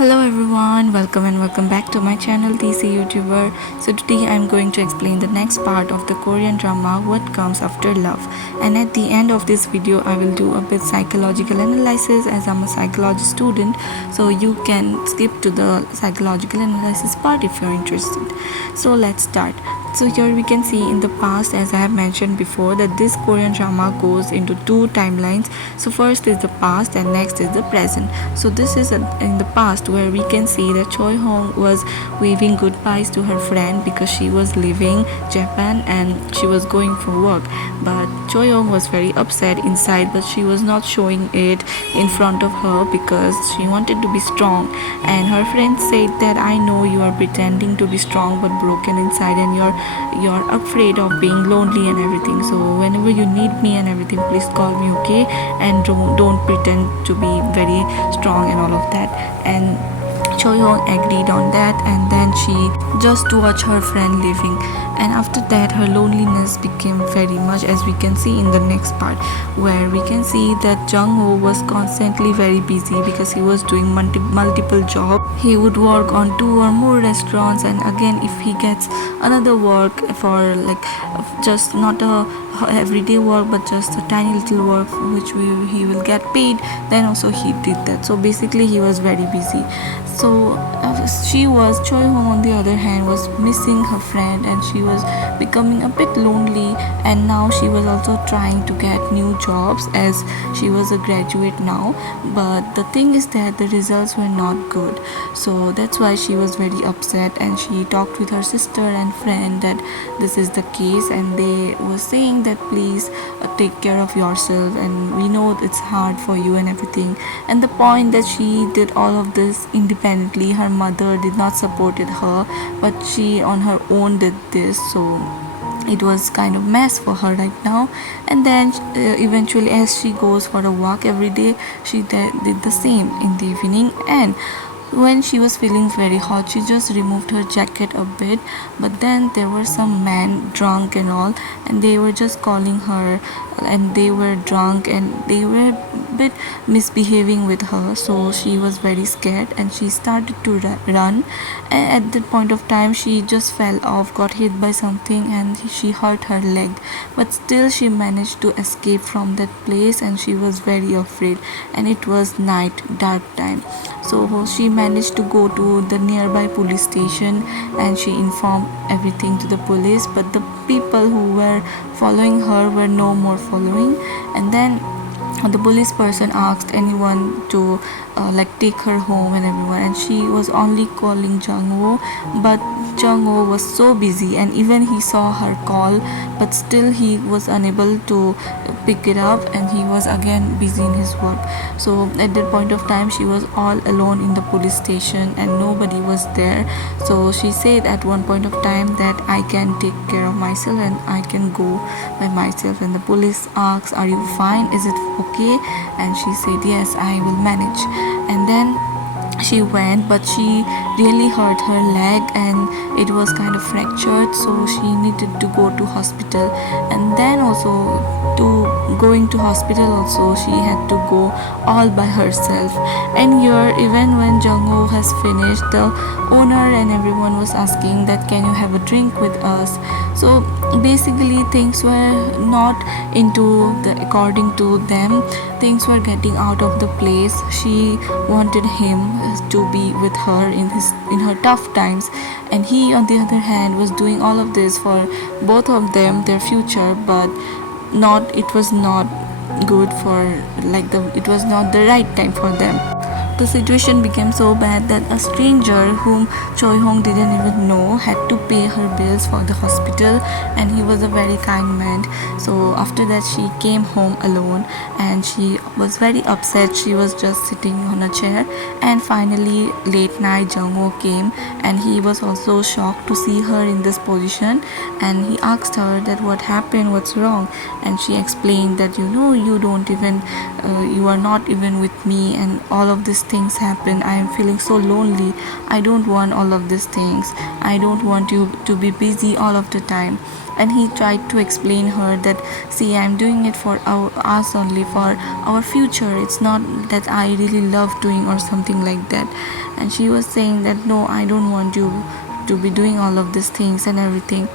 Hello everyone, welcome and welcome back to my channel DC YouTuber. So today I'm going to explain the next part of the Korean drama What Comes After Love, and at the end of this video I will do a bit psychological analysis as I'm a psychology student, so you can skip to the psychological analysis part if you're interested. So let's start. So here we can see in the past, as I have mentioned before, that this Korean drama goes into two timelines. So first is the past and next is the present. So this is in the past where we can see that Choi Hong was waving goodbyes to her friend because she was leaving Japan and she was going for work. But Choi Hong was very upset inside, but she was not showing it in front of her because she wanted to be strong. And her friend said that I know you are pretending to be strong but broken inside, and you're afraid of being lonely and everything. So whenever you need me and everything, please call me, okay? And don't pretend to be very strong and all of that. And Choyon agreed on that, and then she just watched her friend leaving. And after that, her loneliness became very much, as we can see in the next part, where we can see that Jung Ho was constantly very busy because he was doing multiple jobs. He would work on two or more restaurants, and again, if he gets another work for like just not a everyday work but just a tiny little work for which he will get paid, then also he did that. So basically he was very busy. So Choi Hong on the other hand was missing her friend, and she was becoming a bit lonely, and now she was also trying to get new jobs as she was a graduate now. But the thing is that the results were not good, so that's why she was very upset, and she talked with her sister and friend that this is the case, and they were saying that please take care of yourself, and we know it's hard for you and everything. And the point that she did all of this independently, her mother did not supported her, but she on her own did this. So it was kind of mess for her right now. And then eventually, as she goes for a walk every day, she did the same in the evening. And when she was feeling very hot, she just removed her jacket a bit, but then there were some men drunk and all, and they were just calling her, and they were drunk and they were a bit misbehaving with her. So she was very scared and she started to run. And at that point of time, she just fell off, got hit by something, and she hurt her leg. But still, she managed to escape from that place, and she was very afraid. And it was night, dark time. So she managed to go to the nearby police station and she informed everything to the police, but the people who were following her were no more following. And then the police person asked anyone to take her home and everyone, and she was only calling Jung-ho, but Jung-ho was so busy, and even he saw her call, but still he was unable to pick it up, and he was again busy in his work. So at that point of time, she was all alone in the police station and nobody was there. So she said at one point of time that I can take care of myself and I can go by myself. And the police asked, are you fine, is it okay? And she said, yes, I will manage. And then she went, but she really hurt her leg and it was kind of fractured, so she needed to go to hospital. And then also to going to hospital also, she had to go all by herself. And here, even when Jung-ho has finished, the owner and everyone was asking that can you have a drink with us. So basically things were not into the according to them, things were getting out of the place. She wanted him to be with her in her tough times, and he on the other hand was doing all of this for both of them, their future, but it was not good for it was not the right time for them. The situation became so bad that a stranger whom Choi Hong didn't even know had to pay her bills for the hospital, and he was a very kind man. So after that, she came home alone and she was very upset. She was just sitting on a chair, and finally late night Jung-ho came, and he was also shocked to see her in this position, and he asked her that what happened, what's wrong. And she explained that you don't even you are not even with me and all of this things happen. I am feeling so lonely. I don't want all of these things. I don't want you to be busy all of the time. And he tried to explain her that, see, I'm doing it for us only, for our future. It's not that I really love doing or something like that. And she was saying that, no, I don't want you to be doing all of these things and everything.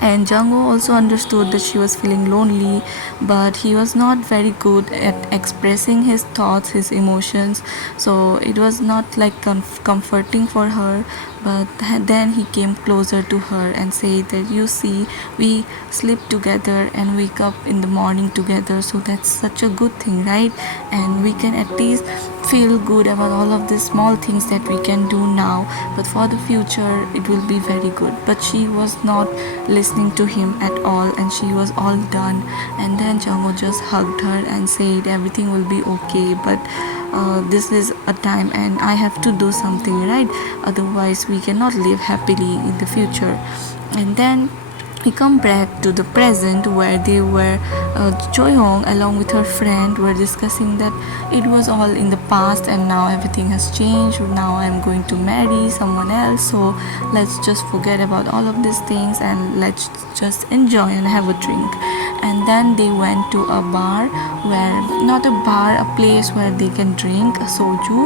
And Jungho also understood that she was feeling lonely, but he was not very good at expressing his thoughts, his emotions. So it was not like comforting for her. But then he came closer to her and said that, you see, we sleep together and wake up in the morning together. So that's such a good thing, right? And we can at least feel good about all of the small things that we can do now, but for the future it will be very good. But she was not listening to him at all, and she was all done. And then Jungho just hugged her and said everything will be okay, but this is a time and I have to do something, right? Otherwise we cannot live happily in the future. And then we come back to the present where they were, Choi Hong along with her friend were discussing that it was all in the past and now everything has changed. Now I'm going to marry someone else, so let's just forget about all of these things and let's just enjoy and have a drink. And then they went to a bar, where not a bar, a place where they can drink soju.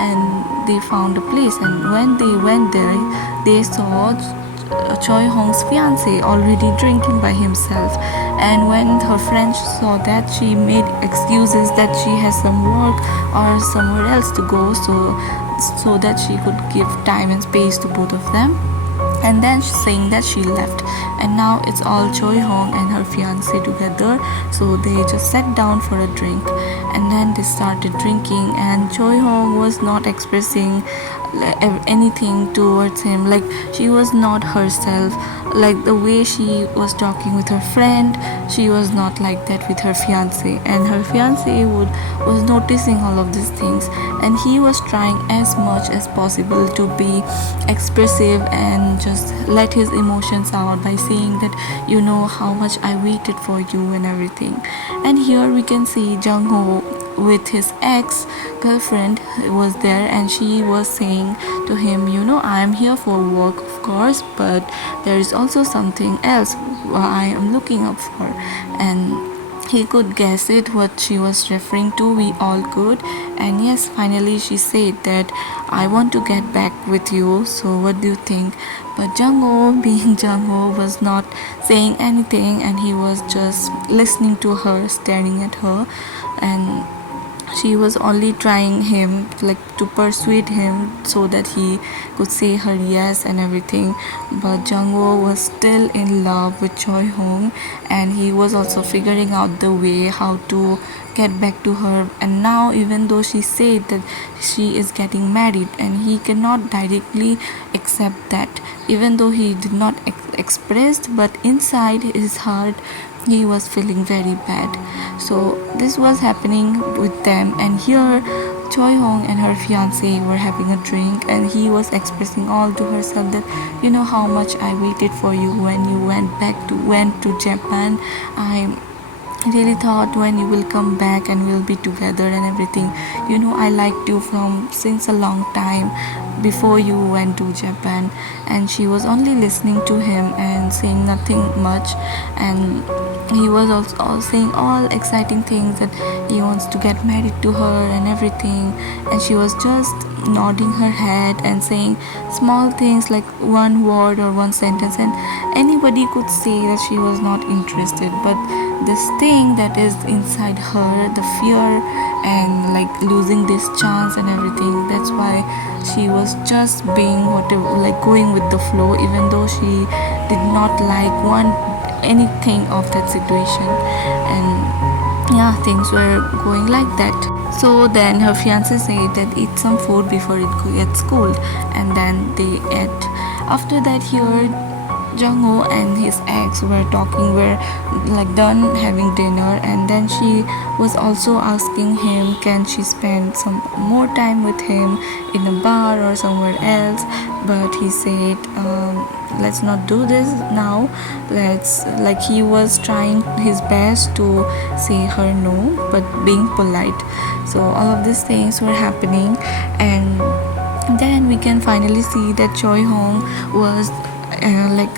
And they found a place, and when they went there they saw Choi Hong's fiance already drinking by himself. And when her friend saw that, she made excuses that she has some work or somewhere else to go, so that she could give time and space to both of them. And then she's saying that she left, and now it's all Choi Hong and her fiance together. So they just sat down for a drink, and then they started drinking. And Choi Hong was not expressing anything towards him, like she was not herself. Like the way she was talking with her friend, she was not like that with her fiance. And her fiance was noticing all of these things, and he was trying as much as possible to be expressive and just let his emotions out by saying that, you know how much I waited for you and everything. And here we can see Jung Ho with his ex girlfriend was there, and she was saying to him, you know, I am here for work, of course, but there is also something else I am looking up for. And he could guess it, what she was referring to, we all could. And yes, finally she said that, I want to get back with you, so what do you think? But Jungho, being Jungho, was not saying anything, and he was just listening to her, staring at her. And she was only trying him, like to persuade him so that he could say her yes and everything. But Jungho was still in love with Choi Hong, and he was also figuring out the way how to get back to her. And now, even though she said that she is getting married, and he cannot directly accept that, even though he did not express, but inside his heart he was feeling very bad. So this was happening with them, and here Choi Hong and her fiance were having a drink, and he was expressing all to herself that, you know how much I waited for you when you went to Japan. I really thought when you will come back and we'll be together and everything. You know, I liked you from since a long time before you went to Japan. And she was only listening to him and saying nothing much. And he was also saying all exciting things, that he wants to get married to her and everything. And she was just nodding her head and saying small things like one word or one sentence, and anybody could say that she was not interested. But this thing that is inside her, the fear and like losing this chance and everything, that's why she was just being whatever, like going with the flow, even though she did not like anything of that situation. And yeah, things were going like that. So then her fiance said that eat some food before it gets cold, and then they ate. After that, here Jungho and his ex were talking, were like done having dinner, and then she was also asking him can she spend some more time with him in a bar or somewhere else. but he said, let's not do this now. Let's, like, he was trying his best to say her no, but being polite. So all of these things were happening, and then we can finally see that Choi Hong was like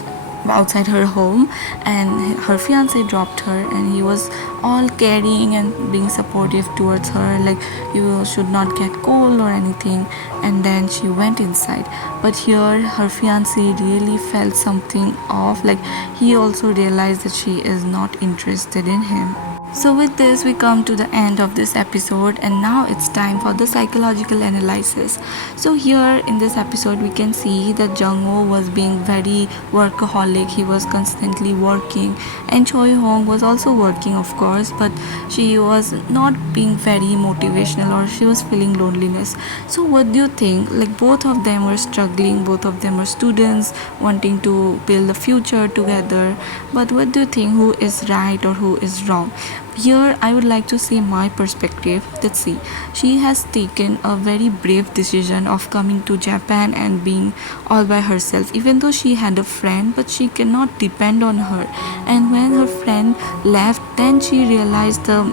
outside her home, and her fiance dropped her, and he was all caring and being supportive towards her, like, you should not get cold or anything. And then she went inside, but here her fiance really felt something off, like he also realized that she is not interested in him. So, with this, we come to the end of this episode, and now it's time for the psychological analysis. So, here in this episode, we can see that Jung Ho was being very workaholic, he was constantly working, and Choi Hong was also working, of course, but she was not being very motivational, or she was feeling loneliness. So, what do you think? Like, both of them were struggling, both of them were students wanting to build a future together, but what do you think? Who is right or who is wrong? Here I would like to say my perspective. Let's see, she has taken a very brave decision of coming to Japan and being all by herself, even though she had a friend, but she cannot depend on her. And when her friend left, then she realized the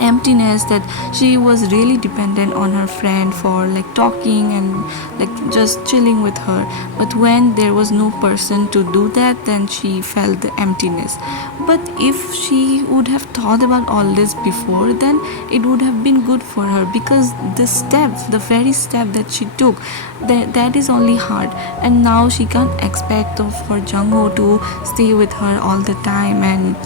emptiness, that she was really dependent on her friend for like talking and like just chilling with her. But when there was no person to do that, then she felt the emptiness. But if she would have thought about all this before, then it would have been good for her, because the very step that she took, that is only hard. And now she can't expect of her Jungho to stay with her all the time, and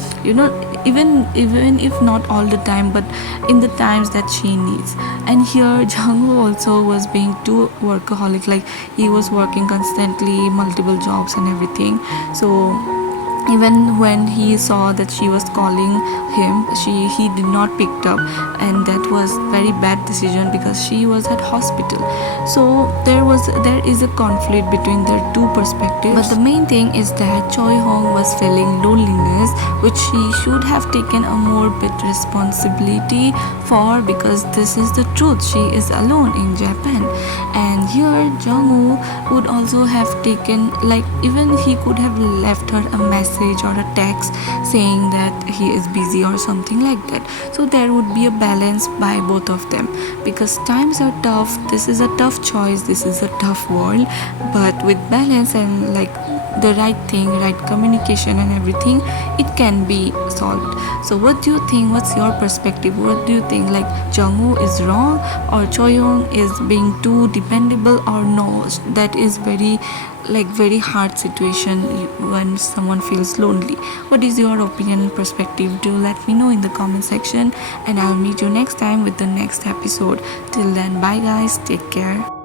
even if not all the time, but in the times that she needs. And here Jungho also was being too workaholic, like he was working constantly, multiple jobs and everything. So even when he saw that she was calling him, he did not pick up, and that was very bad decision, because she was at hospital. So there is a conflict between their two perspectives. But the main thing is that Choi Hong was feeling loneliness, which she should have taken a more bit responsibility for, because this is the truth, she is alone in Japan. And here Jung-woo would also have taken, like, even he could have left her a message or a text saying that he is busy or something like that. So there would be a balance by both of them, because times are tough, this is a tough choice, this is a tough world, but with balance and like the right thing, right communication and everything, it can be solved. So what do you think? What's your perspective? What do you think? Like, Jung-woo is wrong, or Choi-young is being too dependable, or no, that is very hard situation when someone feels lonely. What is your opinion and perspective? Do let me know in the comment section, and I'll meet you next time with the next episode. Till then, bye guys, take care.